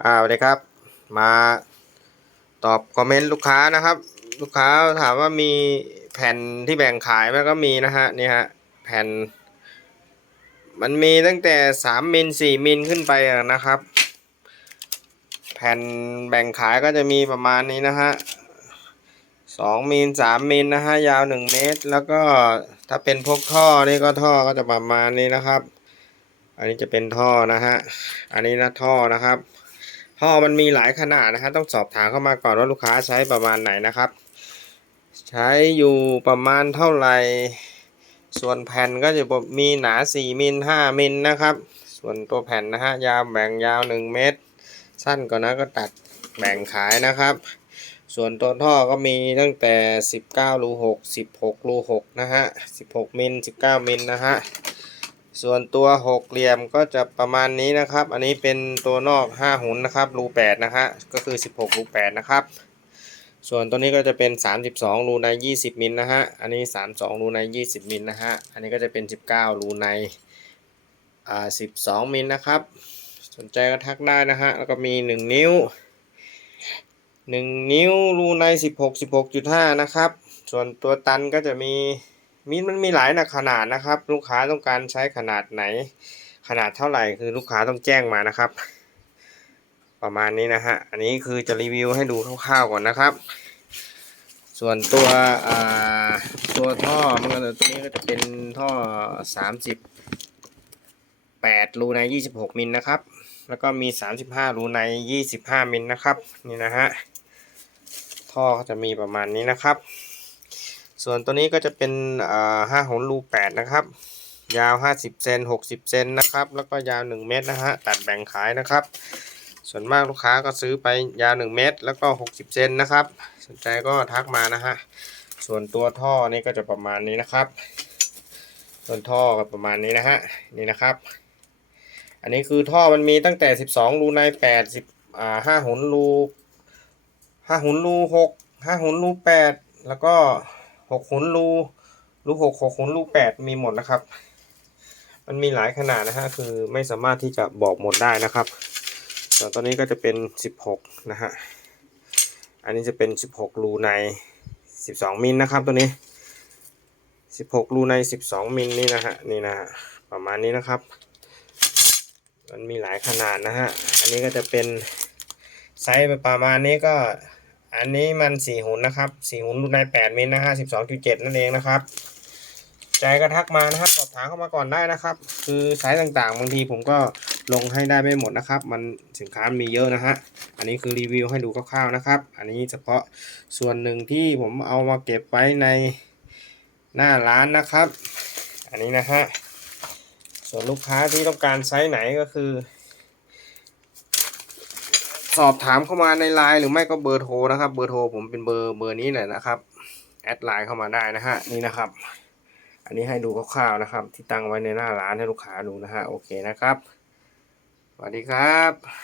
อ่าสวัสดีครับ มาตอบคอมเมนต์ลูกค้านะครับ ลูกค้าถามว่ามีแผ่นที่แบ่งขายไหมก็มีนะฮะนี่ฮะแผ่น มันมีตั้งแต่สามมิลสี่มิลขึ้นไปนะครับ แผ่นแบ่งขายก็จะมีประมาณนี้นะฮะสองมิลสามมิลนะฮะยาวหนึ่งเมตร แล้วก็ถ้าเป็นพวกท่อนี่ก็ท่อก็จะประมาณนี้นะครับ อันนี้จะเป็นท่อนะฮะอันนี้นะท่อนะครับ ท่อมันมีหลายขนาดนะฮะต้องสอบถามเข้ามาก่อนว่าลูกค้าใช้ประมาณไหนนะครับ ใช้อยู่ประมาณเท่าไหร่ส่วนแผ่นก็จะมีหนา 4 มิล 5 มิลนะครับ ส่วนตัวแผ่นนะฮะยาวแบ่งยาว 1 เมตร สั้นกว่านั้นก็ตัดแบ่งขายนะครับ ส่วนตัวท่อก็มีตั้งแต่ 19รู6 16รู6นะฮะ 16 มิล 19 มิลนะฮะ ส่วนตัวหกเหลี่ยมก็จะประมาณนี้นะครับ อันนี้เป็นตัวนอก5หุนนะครับรู8นะฮะก็คือ 16รู8นะครับส่วนตัวนี้ก็จะเป็น 32 รูใน 20 มิลนะฮะ อันนี้ 32 รูใน 20 มิลนะฮะ อันนี้ก็จะเป็น 19 รูในอ่า12 มิลนะครับ สนใจก็ทักได้นะฮะ แล้วก็มี 1 นิ้ว 1 นิ้วรูใน 16 16.5 นะครับ ส่วนตัวตันก็จะมี มีมันมีหลายนะขนาดนะครับ ลูกค้าต้องการใช้ขนาดไหน ขนาดเท่าไหร่คือลูกค้าต้องแจ้งมานะครับ ประมาณนี้นะฮะอันนี้คือจะรีวิวให้ดูคร่าวๆก่อนนะครับ ส่วนตัวอ่าตัวท่อมันก็ตัวนี้ก็จะเป็นท่อ 38 รูใน 26 มิลนะครับ แล้วก็มี 35 รูใน 25 มิลนะครับนี่นะฮะท่อก็จะมีประมาณนี้นะครับ ส่วนตัวนี้ก็จะเป็นห้าหนรูแปดนะครับ ยาว 50 เซน60 เซนนะครับ แล้วก็ยาว 1 เมตรนะฮะ ตัดแบ่งขายนะครับ ส่วนมากลูกค้าก็ซื้อไปยาว 1 เมตร แล้วก็ 60 เซนนะครับ สนใจก็ทักมานะฮะ ส่วนตัวท่อนี่ก็จะประมาณนี้นะครับ ส่วนท่อก็ประมาณนี้นะฮะ นี่นะครับ อันนี้คือท่อมันมีตั้งแต่ 12 รูใน80อ่าห้าหุนรูห้าหุนรู6ห้าหุนรู8 แล้วก็ หกหุนรูรูหกหกหุนรูแปดมีหมดนะครับ มันมีหลายขนาดนะฮะคือไม่สามารถที่จะบอกหมดได้นะครับส่วนตัวนี้ก็จะเป็นสิบหกนะฮะอันนี้จะเป็นสิบหกรูในสิบสองมิลนะครับตัวนี้สิบหกรูในสิบสองมิลนี่นะฮะนี่นะฮะประมาณนี้นะครับ มันมีหลายขนาดนะฮะอันนี้ก็จะเป็นไซส์ประมาณนี้ก็ อันนี้มันสี่หุนนะครับสี่หุนรูในแปดมิลนะฮะสิบสองจุดเจ็ดนั่นเองนะครับ ใจก็ทักมานะครับสอบถามเข้ามาก่อนได้นะครับ คือไซส์ต่างๆ บางทีผมก็ลงให้ได้ไม่หมดนะครับ มันสินค้ามีเยอะนะฮะ อันนี้คือรีวิวให้ดูคร่าวๆนะครับ อันนี้เฉพาะส่วนหนึ่งที่ผมเอามาเก็บไว้ในหน้าร้านนะครับ อันนี้นะฮะ ส่วนลูกค้าที่ต้องการไซส์ไหนก็คือ สอบถามเข้ามาในไลน์หรือไม่ก็เบอร์โทรนะครับ เบอร์โทรผมเป็นเบอร์เบอร์นี้แหละนะครับแอดไลน์เข้ามาได้นะฮะนี่นะครับ อันนี้ให้ดูคร่าวๆนะครับ ที่ตั้งไว้ในหน้าร้านให้ลูกค้าดูนะฮะโอเคนะครับสวัสดีครับ